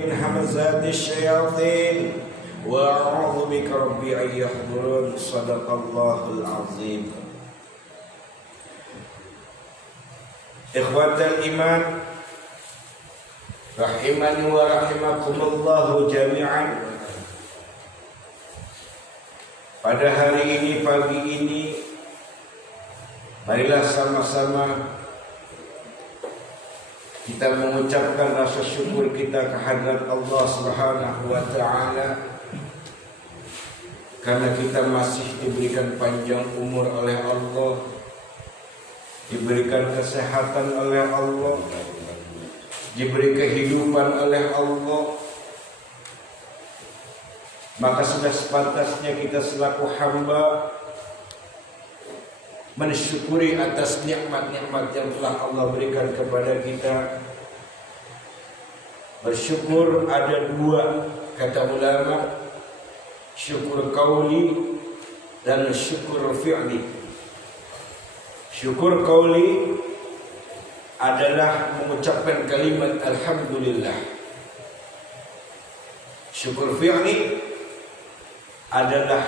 من همزات الشياطين وأعوذ بك ربي أن يحضرون صدق الله العظيم. إخوة الإيمان rahimani wa rahimakumullahu jami'an. Pada hari ini, pagi ini, marilah sama-sama kita mengucapkan rasa syukur kita kehadirat Allah Subhanahu wa taala karena kita masih diberikan panjang umur oleh Allah, diberikan kesehatan oleh Allah, diberi kehidupan oleh Allah. Maka sudah sepantasnya kita selaku hamba mensyukuri atas nikmat-nikmat yang telah Allah berikan kepada kita. Bersyukur ada dua, kata ulama, syukur qauli dan syukur fi'li. Syukur qauli adalah mengucapkan kalimat alhamdulillah. Syukur fi'li adalah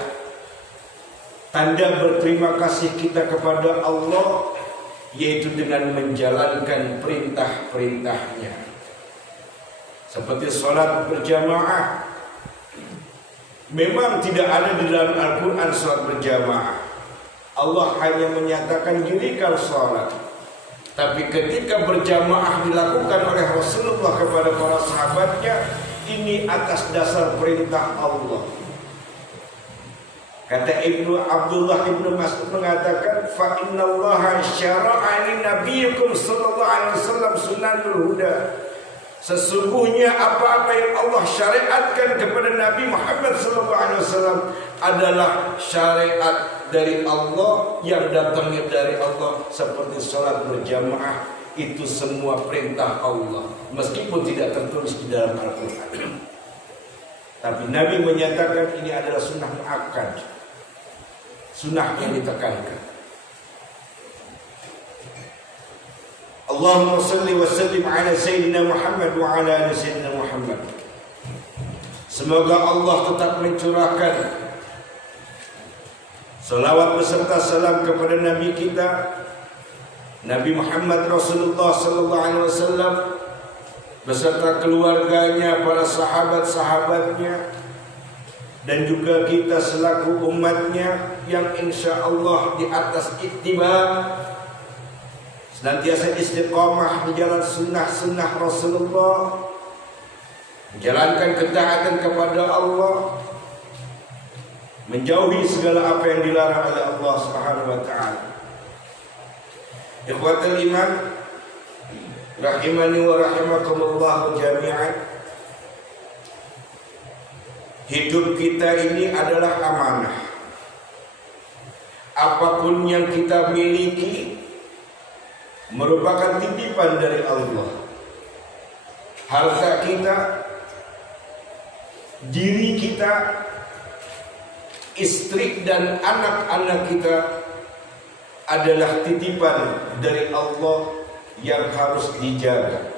tanda berterima kasih kita kepada Allah, yaitu dengan menjalankan perintah-perintahnya. Seperti sholat berjamaah, memang tidak ada di dalam Al-Quran sholat berjamaah. Allah hanya menyatakan dirikan sholat. Tapi ketika berjamaah dilakukan oleh Rasulullah kepada para sahabatnya, ini atas dasar perintah Allah. Kata Abdullah Ibnu Mas'ud mengatakan, fa innallaha syara'a li nabiyyikum sallallahu alaihi wasallam sunanul huda. Sesungguhnya apa-apa yang Allah syariatkan kepada Nabi Muhammad sallallahu alaihi wasallam adalah syariat dari Allah, yang datangnya dari Allah. Seperti sholat berjamaah, itu semua perintah Allah, meskipun tidak tertulis di dalam Al-Quran. Tapi Nabi menyatakan ini adalah sunnah muakkad, sunnah yang ditekankan. Allahumma salli wa sallim ala Sayyidina Muhammad wa ala ali Sayyidina Muhammad. Semoga Allah tetap mencurahkan salawat beserta salam kepada Nabi kita, Nabi Muhammad Rasulullah sallallahu alaihi wasallam, beserta keluarganya, para sahabat-sahabatnya, dan juga kita selaku umatnya yang insya Allah di atas ittiba, senantiasa istiqamah di jalan sunnah-sunnah Rasulullah, menjalankan ketaatan kepada Allah, menjauhi segala apa yang dilarang oleh Allah Subhanahu wa taala. Ikhwatul iman rahimani wa rahimakumullah jami'an. Hidup kita ini adalah amanah. Apapun yang kita miliki merupakan titipan dari Allah. Harta kita, diri kita, istri dan anak-anak kita adalah titipan dari Allah yang harus dijaga.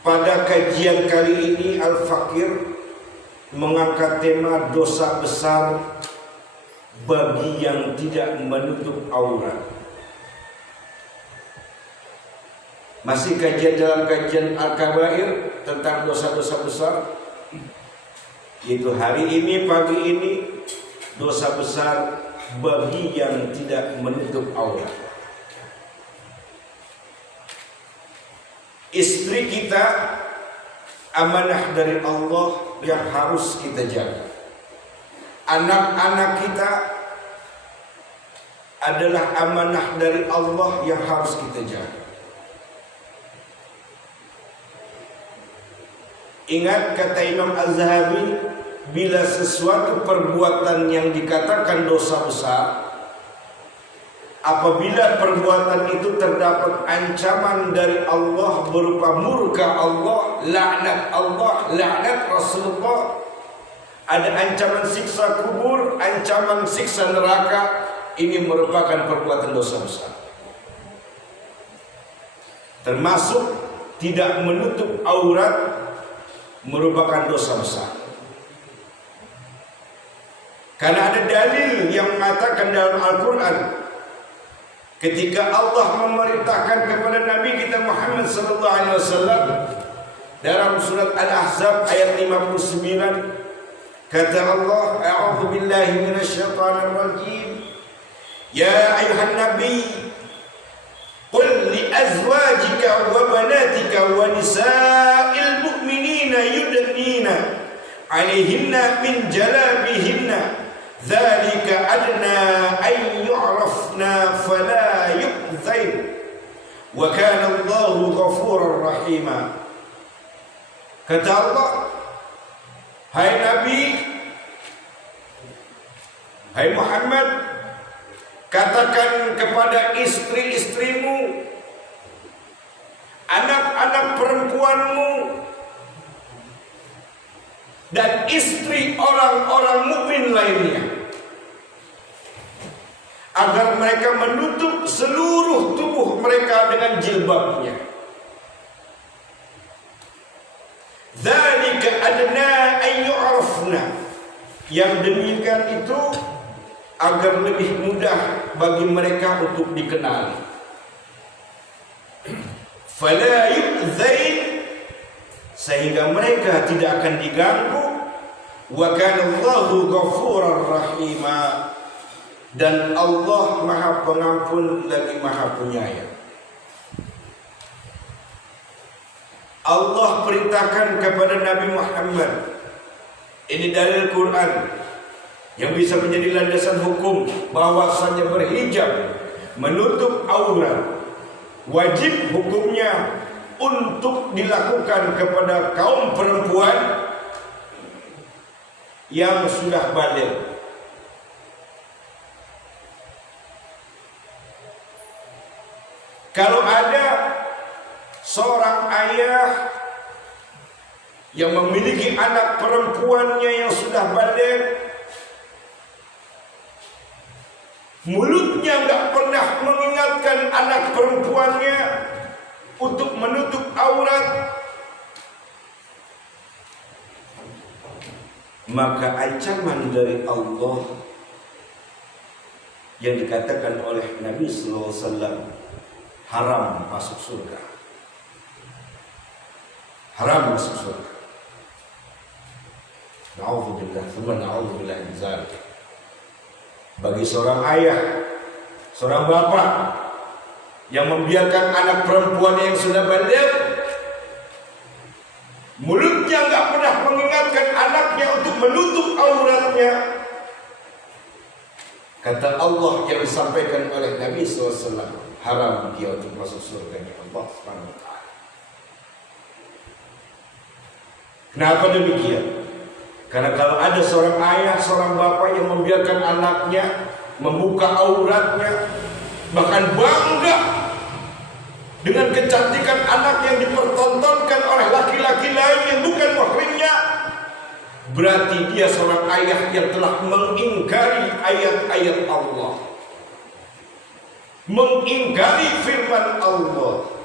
Pada kajian kali ini Al-Fakir mengangkat tema dosa besar bagi yang tidak menutup aurat. Masih kajian dalam kajian Al-Kabair tentang dosa-dosa besar. Yaitu hari ini, pagi ini, dosa besar bagi yang tidak menutup aurat. Istri kita amanah dari Allah yang harus kita jaga. Anak-anak kita adalah amanah dari Allah yang harus kita jaga. Ingat kata Imam Az-Zahabi, bila sesuatu perbuatan yang dikatakan dosa besar, apabila perbuatan itu terdapat ancaman dari Allah berupa murka Allah, laknat Rasulullah, ada ancaman siksa kubur, ancaman siksa neraka, ini merupakan perbuatan dosa besar. Termasuk tidak menutup aurat merupakan dosa besar. Karena ada dalil yang mengatakan dalam Al-Quran, ketika Allah memerintahkan kepada Nabi kita Muhammad sallallahu alaihi wasallam dalam surat Al-Ahzab ayat 59, kata Allah, a'udzu billahi minasyaitonir rajim, ya ayuhan nabi qul li azwajika wa banatika wa nisa'il mu'minina yudnina 'alaihinna min jalabihinna dzalika adna ay yu'rafna fala yu'dzain wa kana Allahu ghafurur rahima. Kata Allah, hai Nabi, hai Muhammad, katakan kepada istri-istrimu, anak-anak perempuanmu, dan istri orang-orang mukmin lainnya, agar mereka menutup seluruh tubuh mereka dengan jilbabnya. Dzalika adna ay yu'rafna, yang demikian itu agar lebih mudah bagi mereka untuk dikenali. Fala yu'dzain, sehingga mereka tidak akan diganggu. Wa kana Allahu ghafurur rahima, dan Allah Maha Pengampun lagi Maha Penyayang. Allah perintahkan kepada Nabi Muhammad, ini dalil Quran yang bisa menjadi landasan hukum bahwasanya berhijab, menutup aurat, wajib hukumnya untuk dilakukan kepada kaum perempuan yang sudah baligh. Kalau ada seorang ayah yang memiliki anak perempuannya yang sudah baligh, mulutnya nggak pernah mengingatkan anak perempuannya untuk menutup aurat, maka ancaman dari Allah yang dikatakan oleh Nabi sallallahu alaihi wasallam, haram masuk surga. Haram masuk surga. Na'udzubillah, thumma na'udzubillah min dzalik. Bagi seorang ayah, seorang bapak yang membiarkan anak perempuan yang sudah baligh, mulutnya nggak pernah mengingatkan anaknya untuk menutup auratnya, kata Allah yang disampaikan oleh Nabi SAW, haram dia untuk masuk surga Allah Subhanahu wa ta'ala. Kenapa demikian? Karena kalau ada seorang ayah, seorang bapak yang membiarkan anaknya membuka auratnya, bahkan bangga dengan kecantikan anak yang dipertontonkan oleh laki-laki lain yang bukan mahrimnya, berarti dia seorang ayah yang telah mengingkari ayat-ayat Allah, mengingkari firman Allah.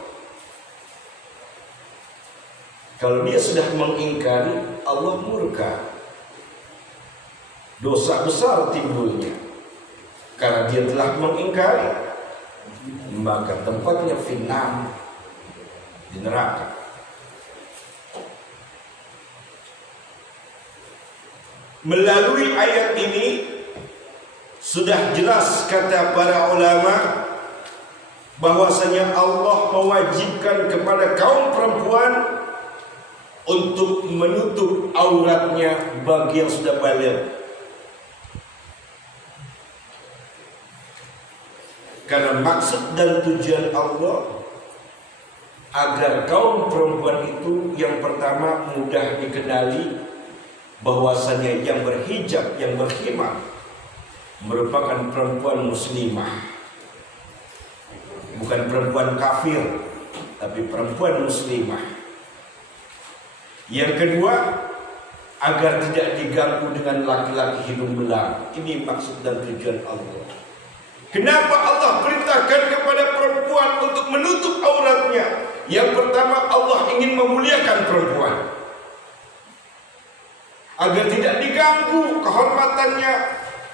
Kalau dia sudah mengingkari, Allah murka, dosa besar timbulnya. Karena dia telah mengingkari, maka tempatnya finnar, di neraka. Melalui ayat ini sudah jelas kata para ulama bahwasanya Allah mewajibkan kepada kaum perempuan untuk menutup auratnya bagi yang sudah baligh. Karena maksud dan tujuan Allah agar kaum perempuan itu yang pertama mudah dikenali bahwasanya yang berhijab, yang berkhimar merupakan perempuan muslimah, bukan perempuan kafir, tapi perempuan muslimah. Yang kedua, agar tidak diganggu dengan laki-laki hidung belang. Ini maksud dan tujuan Allah. Kenapa Allah perintahkan kepada perempuan untuk menutup auratnya? Yang pertama, Allah ingin memuliakan perempuan agar tidak diganggu kehormatannya,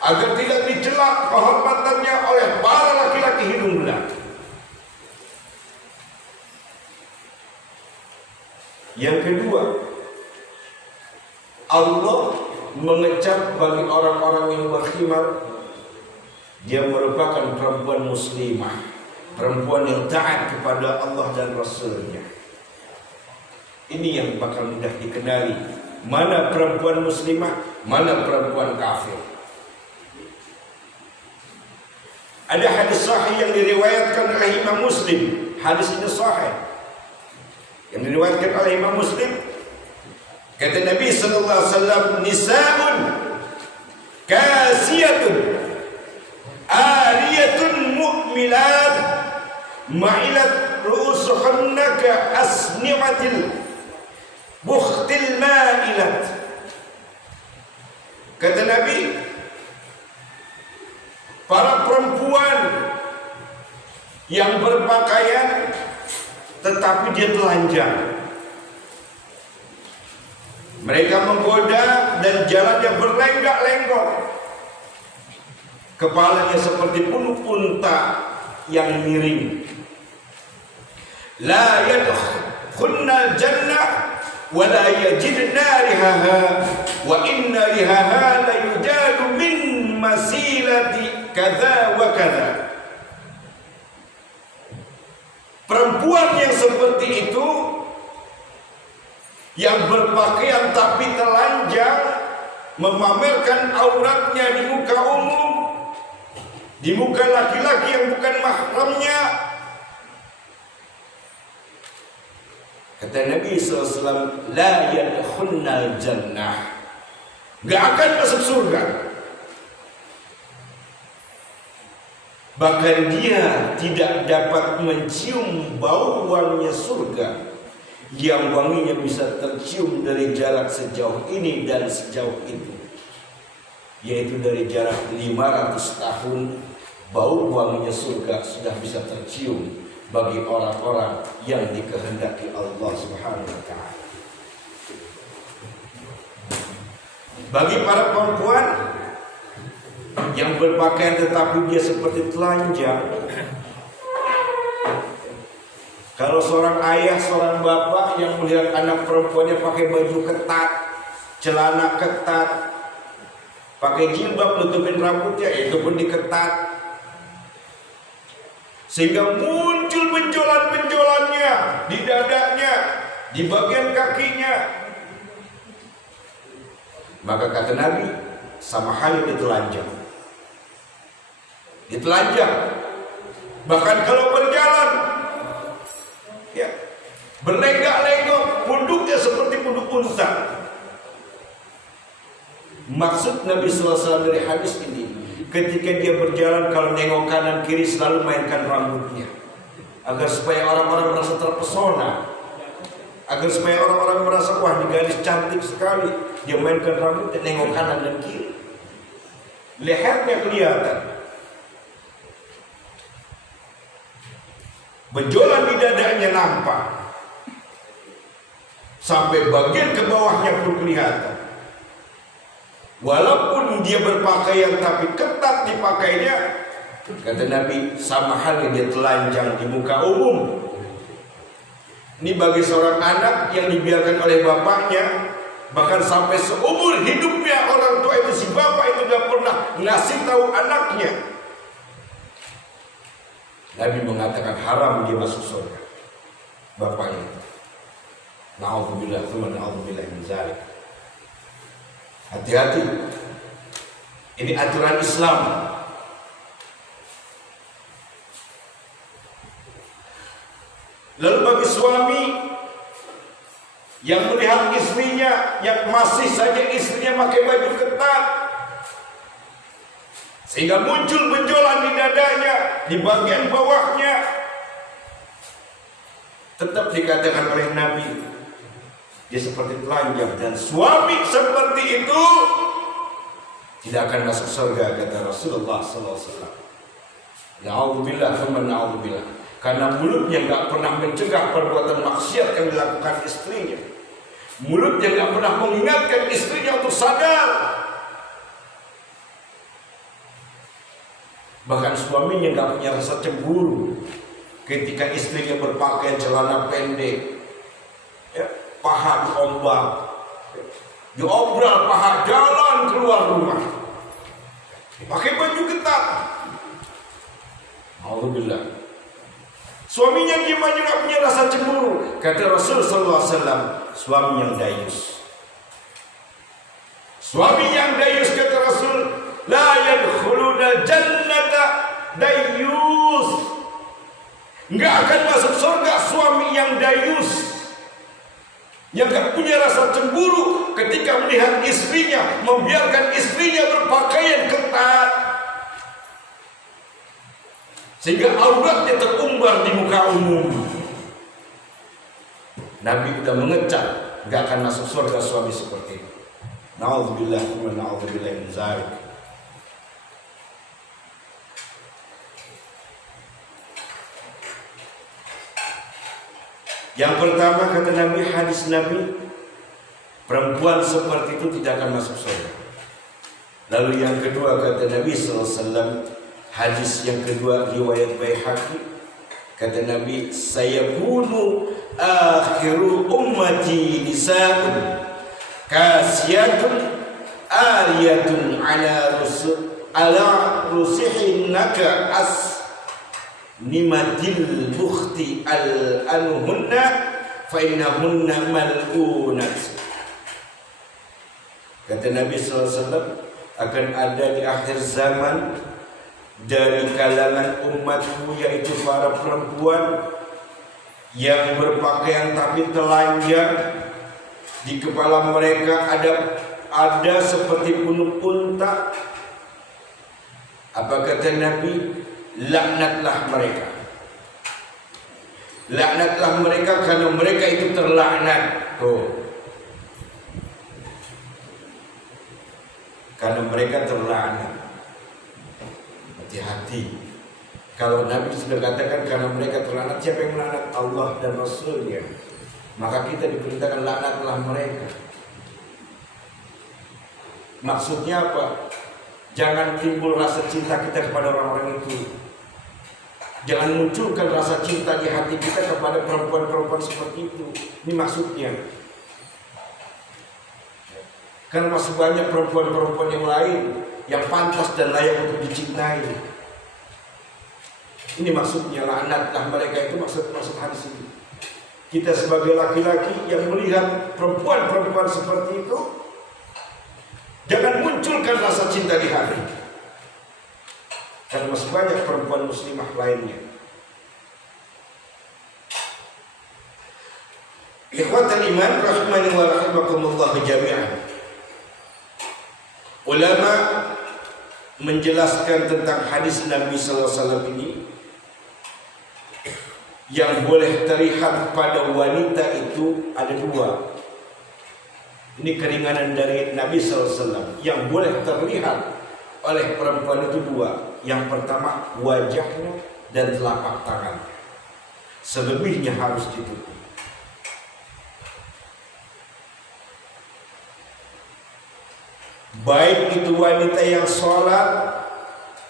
agar tidak dicela kehormatannya oleh para laki-laki hidung belang. Yang kedua, Allah mengecap bagi orang-orang yang berkhimar, dia merupakan perempuan muslimah, perempuan yang taat kepada Allah dan Rasul-Nya. Ini yang bakal mudah dikenali, mana perempuan muslimah, mana perempuan kafir. Ada hadis sahih yang diriwayatkan oleh Imam Muslim. Hadis ini sahih yang diriwayatkan oleh Imam Muslim. Kata Nabi sallallahu alaihi wasallam, "Nisa'un kasiyatun ariyatun mu'milat ma'ilat ru'usuhunna ka asni'atil bukhtil ma'ilat." Kata Nabi, para perempuan yang berpakaian tetapi dia telanjang, mereka menggoda dan jalannya berlenggak-lenggok, kepalanya seperti punuk unta yang miring. La yadkhulna jannah wa la yajidna rihaha wa inna rihaha la yujadu min masilati kadza wa kadza. Perempuan yang seperti itu, yang berpakaian tapi telanjang, memamerkan auratnya di muka umum, di muka laki-laki yang bukan mahramnya, kata Nabi SAW, la yadkhulnal jannah, gak akan masuk surga. Bahkan dia tidak dapat mencium bau wanginya surga, yang wanginya bisa tercium dari jarak sejauh ini dan sejauh itu, yaitu dari jarak 500 tahun. Bau wanginya surga sudah bisa tercium bagi orang-orang yang dikehendaki Allah Subhanahu wa ta'ala. Bagi para perempuan yang berpakaian tetapi dia seperti telanjang, kalau seorang ayah, seorang bapak yang melihat anak perempuannya pakai baju ketat, celana ketat, pakai jilbab nutupin rambutnya, itu pun diketat, sehingga muncul benjolan-benjolannya di dadanya, di bagian kakinya, maka kata Nabi, sama halnya ditelanjang. Ditelanjang. Bahkan kalau berjalan, ya, berlenggak-lenggok, punduknya seperti punduk unta. Maksud Nabi SAW dari hadis ini, ketika dia berjalan, kalau nengok kanan kiri selalu mainkan rambutnya, agar supaya orang-orang merasa terpesona, agar supaya orang-orang merasa, wah ini gadis cantik sekali. Dia mainkan rambutnya, nengok kanan dan kiri, lehernya kelihatan, benjolan di dadanya nampak, sampai bagian ke bawahnya pun kelihatan. Walaupun dia berpakaian tapi ketat dipakainya, kata Nabi, sama halnya dia telanjang di muka umum. Ini bagi seorang anak yang dibiarkan oleh bapaknya, bahkan sampai seumur hidupnya orang tua itu, si bapak itu gak pernah ngasih tahu anaknya. Nabi mengatakan haram dia masuk surga, bapaknya. Na'udzubillah, tsumma na'udzubillah min dzalik. Hati-hati. Ini aturan Islam. Lalu bagi suami yang melihat istrinya, yang masih saja istrinya pakai baju ketat, sehingga muncul benjolan di dadanya, di bagian bawahnya, tetap dikatakan oleh Nabi, dia seperti telanjang. Dan suami seperti itu tidak akan masuk surga, kata Rasulullah SAW. Na'udzubillah, tsumma na'udzubillah. Karena mulutnya nggak pernah mencegah perbuatan maksiat yang dilakukan istrinya. Mulutnya nggak pernah mengingatkan istrinya untuk sadar. Bahkan suaminya nggak punya rasa cemburu ketika istrinya berpakaian celana pendek, ya, paha diombak, diobral paha, jalan keluar rumah, pakai baju ketat. Alhamdulillah. Suaminya gimana nggak punya rasa cemburu. Kata Rasul sallallahu alaihi wasallam, suami yang dayus. Suami yang dayus, kata Rasul, la yadkhuluna jannata dayus. Enggak akan masuk surga suami yang dayus, yang gak punya rasa cemburu ketika melihat istrinya, membiarkan istrinya berpakaian ketat sehingga auratnya terumbar di muka umum. Nabi sudah mengecap, gak akan masuk surga suami seperti itu. Na'udzubillah wa na'udzubillah min dzalik. Yang pertama kata Nabi, hadis Nabi, perempuan seperti itu tidak akan masuk surga. Lalu yang kedua kata Nabi SAW, hadis yang kedua riwayat Baihaqi, kata Nabi, sayakunu akhiru ummati nisa'un kasiyatun ariyatun ala rusihin naka as nimatil bukhti al-anuhunna fa innahunna mal'unat. Kata Nabi SAW, akan ada di akhir zaman dari kalangan umatku, yaitu para perempuan yang berpakaian tapi telanjang, di kepala mereka ada seperti punuk unta. Apa kata Nabi? Laknatlah mereka. Laknatlah mereka karena mereka itu terlaknat. Karena mereka terlaknat. Hati-hati. Kalau Nabi sudah katakan karena mereka terlaknat, siapa yang melaknat? Allah dan Rasulnya. Maka kita diperintahkan laknatlah mereka. Maksudnya apa? Jangan timbul rasa cinta kita kepada orang-orang itu. Jangan munculkan rasa cinta di hati kita kepada perempuan-perempuan seperti itu. Ini maksudnya. Karena masih banyak perempuan-perempuan yang lain yang pantas dan layak untuk dicintai. Ini maksudnya, laknatlah mereka, itu maksud hadis ini. Kita sebagai laki-laki yang melihat perempuan-perempuan seperti itu, jangan munculkan rasa cinta di hati. Karena masih banyak perempuan muslimah lainnya. Ikhwatal iman rahimani wa rahimakumullah jami'an. Ulama menjelaskan tentang hadis Nabi sallallahu alaihi wasallam ini, yang boleh terlihat pada wanita itu ada dua. Ini keringanan dari Nabi SAW. Yang boleh terlihat oleh perempuan itu dua. Yang pertama wajahnya dan telapak tangannya. Selebihnya harus ditutup. Baik itu wanita yang sholat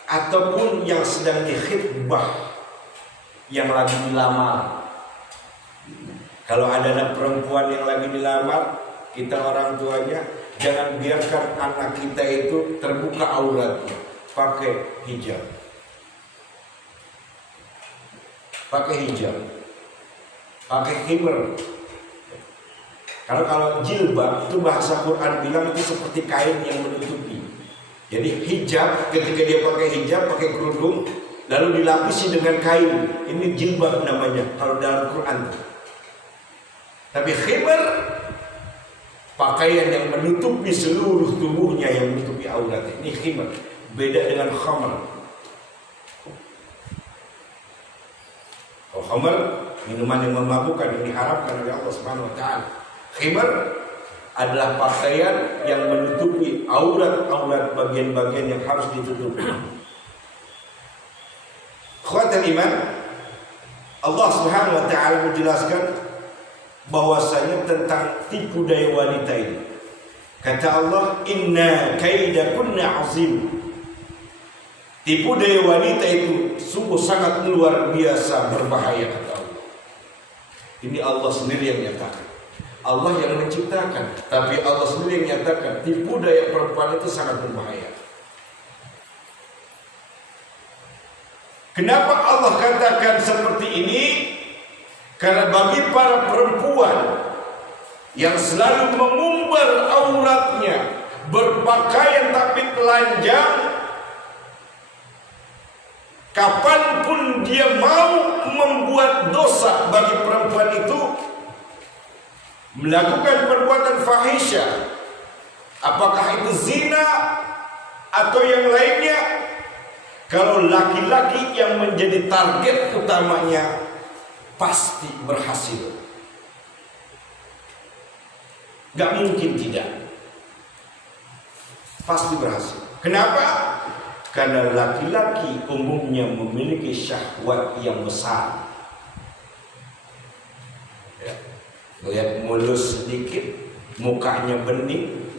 ataupun yang sedang dikhitbah, yang lagi dilamar. Kalau ada anak perempuan yang lagi dilamar, kita orang tuanya jangan biarkan anak kita itu terbuka auratnya. Pakai hijab. Pakai hijab. Pakai khimar. Kalau jilbab itu bahasa Quran bilang itu seperti kain yang menutupi. Jadi hijab, ketika dia pakai hijab, pakai kerudung, lalu dilapisi dengan kain, ini jilbab namanya kalau dalam Quran. Tapi khimar, pakaian yang menutupi seluruh tubuhnya, yang menutupi aurat, ini khimar. Beda dengan khamar. Kalau khamar, minuman yang memabukkan, yang diharapkan oleh Allah Subhanahu wa taala. Khimar adalah pakaian yang menutupi aurat-aurat, bagian-bagian yang harus ditutupi. Khawatir iman, Allah Subhanahu wa taala menjelaskan bahwasanya tentang tipu daya wanita ini. Kata Allah, inna kaidakunna azim. Tipu daya wanita itu sungguh sangat luar biasa berbahaya, kata Allah. Ini Allah sendiri yang nyatakan. Allah yang menciptakan, tapi Allah sendiri yang nyatakan tipu daya perempuan itu sangat berbahaya. Kenapa Allah katakan seperti ini? Karena bagi para perempuan yang selalu mengumbar auratnya, berpakaian tapi telanjang, kapanpun dia mau membuat dosa bagi perempuan itu, melakukan perbuatan fahisyah, apakah itu zina atau yang lainnya, kalau laki-laki yang menjadi target utamanya pasti berhasil. Gak mungkin tidak. Pasti berhasil. Kenapa? Karena laki-laki umumnya memiliki syahwat yang besar. Ya. Lihat mulus sedikit, mukanya bening,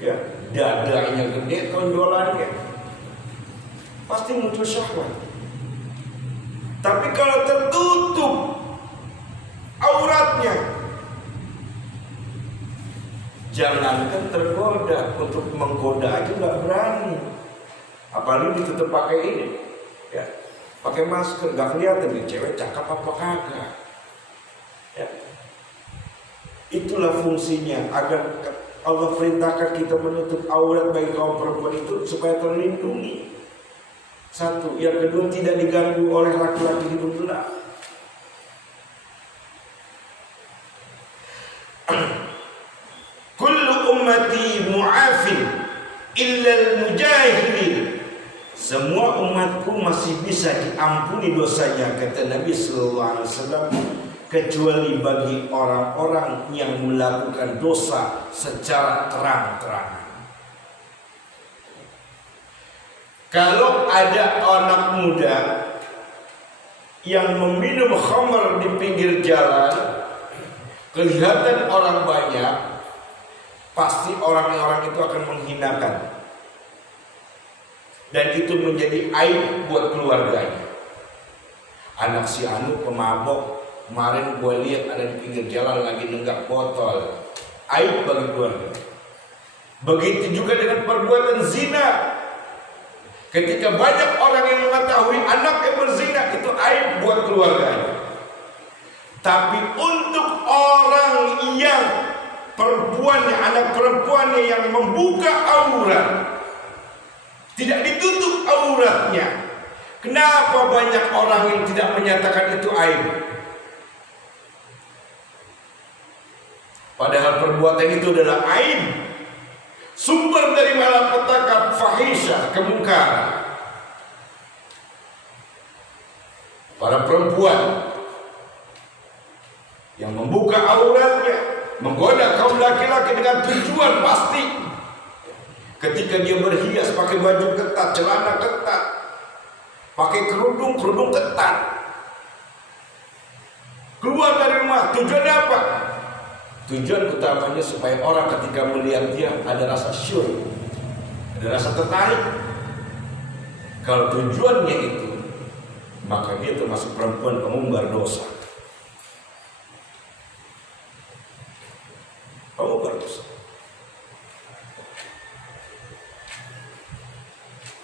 ya, dadanya gede, tonjolannya, pasti muncul syahwat. Tapi kalau tertutup auratnya, jangankan tergoda, untuk menggoda aja nggak berani. Apalagi ditutup pakai ini, ya, pakai masker, nggak kelihatan nih cewek cakep apa kagak. Ya. Itulah fungsinya, agar Allah perintahkan kita menutup aurat bagi kaum perempuan itu supaya terlindungi. Satu, yang kedua tidak diganggu oleh laki-laki hidung belah. Kullu ummati mu'afin illa al-mujahidin. Semua umatku masih bisa diampuni dosanya, kata Nabi sallallahu alaihi wasallam, kecuali bagi orang-orang yang melakukan dosa secara terang-terangan. Kalau ada anak muda yang meminum khamr di pinggir jalan, kelihatan orang banyak, pasti orang-orang itu akan menghinakan. Dan itu menjadi aib buat keluarganya. Anak si anu pemabok, kemarin gue lihat ada di pinggir jalan lagi nenggak botol. Aib bagi keluarga. Begitu juga dengan perbuatan zina. Ketika banyak orang yang mengetahui anaknya berzina, itu aib buat keluarganya. Tapi untuk orang yang perempuannya, anak perempuannya yang membuka aurat, tidak ditutup auratnya, kenapa banyak orang yang tidak menyatakan itu aib? Padahal perbuatan itu adalah aib. Sumber dari malapetaka, fahisyah, kemungkaran. Para perempuan yang membuka auratnya, menggoda kaum laki-laki dengan tujuan pasti. Ketika dia berhias pakai baju ketat, celana ketat, pakai kerudung ketat, keluar dari rumah, tujuannya apa? Tujuan utamanya supaya orang ketika melihat dia ada rasa syur, ada rasa tertarik. Kalau tujuannya itu, maka dia termasuk perempuan pengumbar dosa. Pengumbar dosa.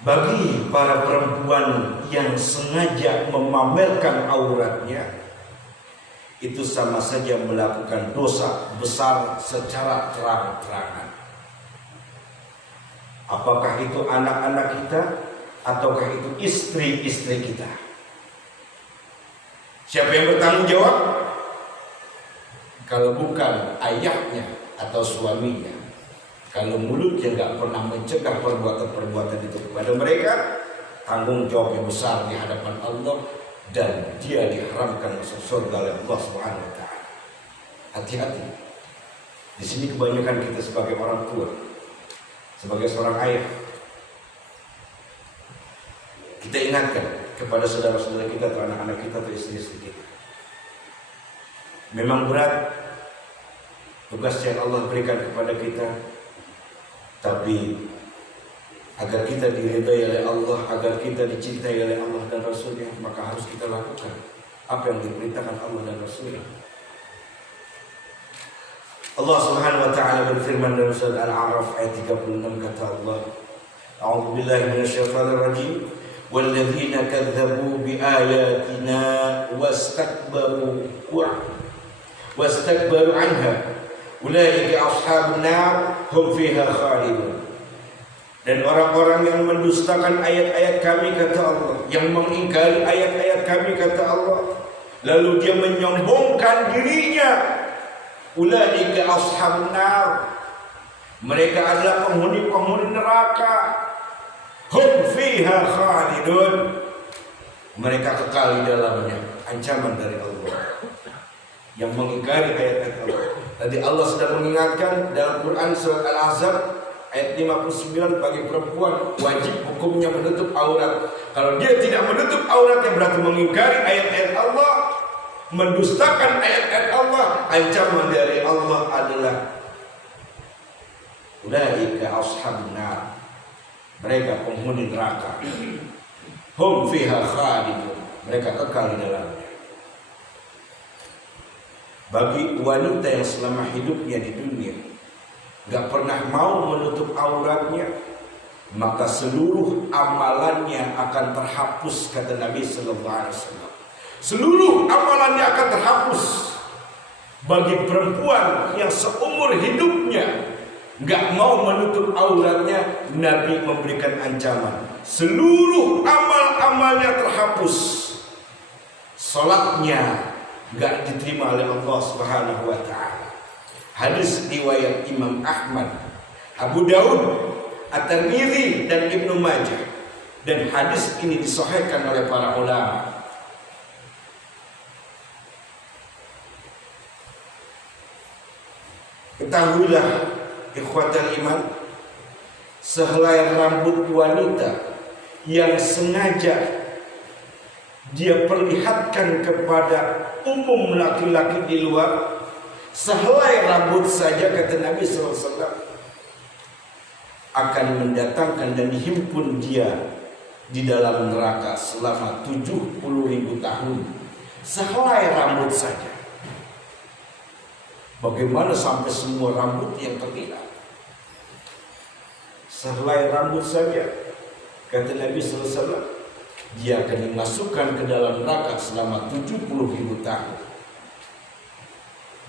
Bagi para perempuan yang sengaja memamerkan auratnya, itu sama saja melakukan dosa besar secara terang-terangan. Apakah itu anak-anak kita ataukah itu istri-istri kita? Siapa yang bertanggung jawab? Kalau bukan ayahnya atau suaminya, kalau mulutnya nggak pernah mencegah perbuatan-perbuatan itu kepada mereka, tanggung jawab yang besar di hadapan Allah. Dan dia diharamkan masuk surga oleh Allah Subhanahu wa taala. Hati-hati. Di sini kebanyakan kita sebagai orang tua, sebagai seorang ayah, kita ingatkan kepada saudara-saudara kita atau anak-anak kita atau istri-istri kita. Memang berat tugas yang Allah berikan kepada kita, tapi agar kita diridai oleh Allah, agar kita dicintai oleh Allah dan Rasulnya, maka harus kita lakukan apa yang diperintahkan Allah dan Rasulnya. Allah Subhanahu wa taala berfirman dalam surat Al-A'raf ayat 36, kata Allah, A'udzu billahi minasyaitonir rajim, walladzina kadzdzabu biayatina wastakbaru anha ulaika ashabun nar hum fiha khalidun. Dan orang-orang yang mendustakan ayat-ayat kami, kata Allah, yang mengingkari ayat-ayat kami, kata Allah, lalu dia menyombongkan dirinya, ulaika ashabun nar, mereka adalah penghuni-penghuni neraka, hum fiha khalidun, mereka kekal di dalamnya. Ancaman dari Allah yang mengingkari ayat-ayat Allah. Tadi Allah sedang mengingatkan dalam Quran surat Al-Ahzab ayat 59, bagi perempuan wajib hukumnya menutup aurat. Kalau dia tidak menutup auratnya berarti mengingkari ayat-ayat Allah, mendustakan ayat-ayat Allah. Ancaman dari Allah adalah ulaika ashabun nar, mereka penghuni neraka, hum fiha khalidun, mereka kekal di dalamnya. Bagi wanita yang selama hidupnya di dunia gak pernah mau menutup auratnya, maka seluruh amalannya akan terhapus, kata Nabi sallallahu alaihi wasallam. Seluruh amalannya akan terhapus. Bagi perempuan yang seumur hidupnya gak mau menutup auratnya, Nabi memberikan ancaman, seluruh amal-amalnya terhapus. Salatnya gak diterima oleh Allah Subhanahu wa taala. Hadis riwayat Imam Ahmad, Abu Daud, At-Tirmidzi dan Ibnu Majah. Dan hadis ini disahihkan oleh para ulama. Ketahuilah ikhwatal iman, sehelai rambut wanita yang sengaja dia perlihatkan kepada umum laki-laki di luar, sehelai rambut saja, kata Nabi SAW, akan mendatangkan dan dihimpun dia di dalam neraka selama 70.000 tahun. Sehelai rambut saja. Bagaimana sampai semua rambut yang terlihat? Sehelai rambut saja, kata Nabi SAW, dia akan dimasukkan ke dalam neraka selama 70.000 tahun.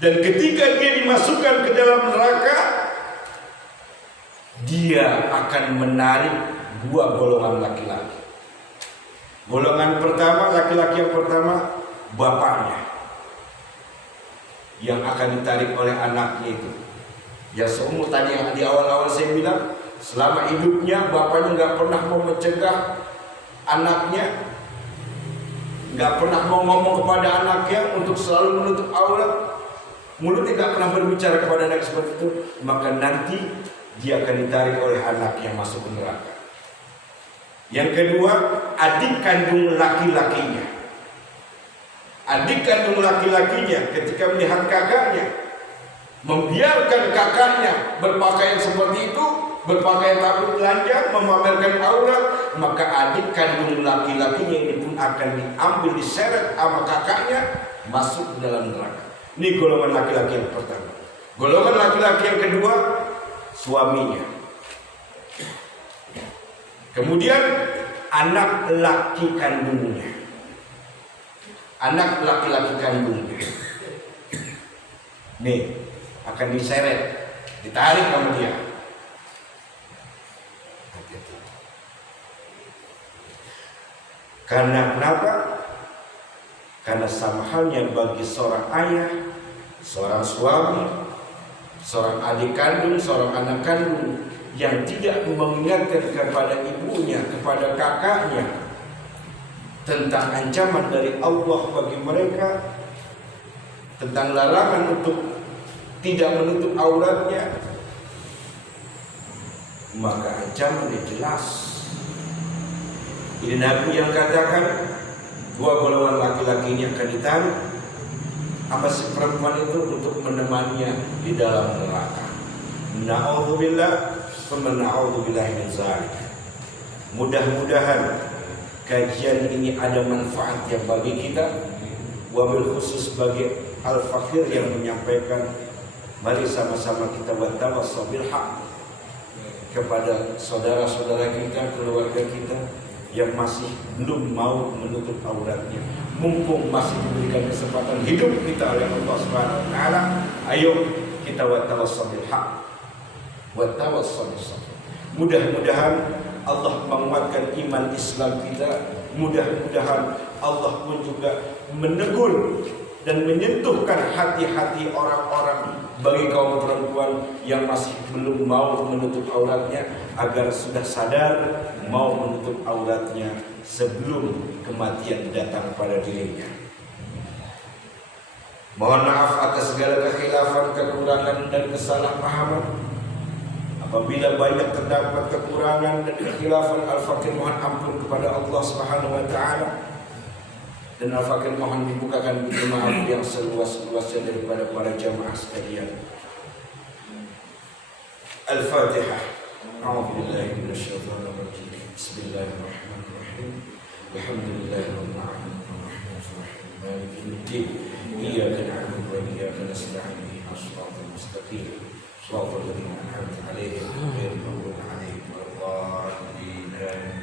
Dan ketika dia dimasukkan ke dalam neraka, dia akan menarik dua golongan laki-laki. Golongan pertama, laki-laki yang pertama, bapaknya, yang akan ditarik oleh anaknya itu. Ya seumur tadi yang di awal-awal saya bilang, selama hidupnya bapaknya nggak pernah mau mencegah anaknya, nggak pernah mau ngomong kepada anaknya untuk selalu menutup aurat, mulutnya nggak pernah berbicara kepada anak seperti itu, maka nanti dia akan ditarik oleh anak yang masuk ke neraka. Yang kedua, adik kandung laki-lakinya. Adik kandung laki-lakinya ketika melihat kakaknya membiarkan kakaknya berpakaian seperti itu, berpakaian tapi telanjang, memamerkan aurat, maka adik kandung laki-lakinya ini pun akan diambil, diseret sama kakaknya, masuk ke dalam neraka. Ini golongan laki-laki yang pertama. Golongan laki-laki yang kedua, suaminya. Kemudian anak laki kandungnya, anak laki-laki kandungnya. Nih akan diseret, ditarik sama dia. Karena kenapa? Karena sama halnya bagi seorang ayah, seorang suami, seorang adik kandung, seorang anak kandung yang tidak mengingatkan kepada ibunya, kepada kakaknya tentang ancaman dari Allah bagi mereka, tentang larangan untuk tidak menutup auratnya, maka ancamannya jelas. Ini Nabi yang katakan dua golongan laki-laki ini akan ditarik sama si perempuan itu untuk menemaninya di dalam neraka. Na'udzubillah wa na'udzubillah min zalik. Mudah-mudahan kajian ini ada manfaatnya bagi kita, wabil khusus bagi Al-Fakir yang menyampaikan. Mari sama-sama kita bertawassul bil haq kepada saudara-saudara kita, keluarga kita yang masih belum mau menutup auratnya. Mumpung masih diberikan kesempatan hidup kita oleh Allah Subhanahu wa taala, ayo kita bertawassul bil haq, bertawassul bis sabr. Mudah-mudahan Allah menguatkan iman Islam kita. Mudah-mudahan Allah pun juga menegur dan menyentuhkan hati-hati orang-orang bagi kaum perempuan yang masih belum mau menutup auratnya, agar sudah sadar mau menutup auratnya sebelum kematian datang pada dirinya. Mohon maaf atas segala kekhilafan, kekurangan dan kesalahpahaman. Apabila banyak terdapat kekurangan dan kekhilafan, Al-Fakir mohon ampun kepada Allah Subhanahu wa taala. Dan Al-Fakir mohon dibukakan pintu maaf yang seluas-luasnya daripada para jamaah sekalian. Al-Fatihah. A'udzubillahi minasyaitonir rajim. Bismillahirrahmanirrahim. Alhamdulillahirabbil alamin. Arrahmanirrahim. Maliki yaumiddin. Iyyaka na'budu wa iyyaka nasta'in. Ihdinas siratal mustaqim. Shiratal ladzina an'amta 'alaihim ghairil maghdubi 'alaihim waladdallin.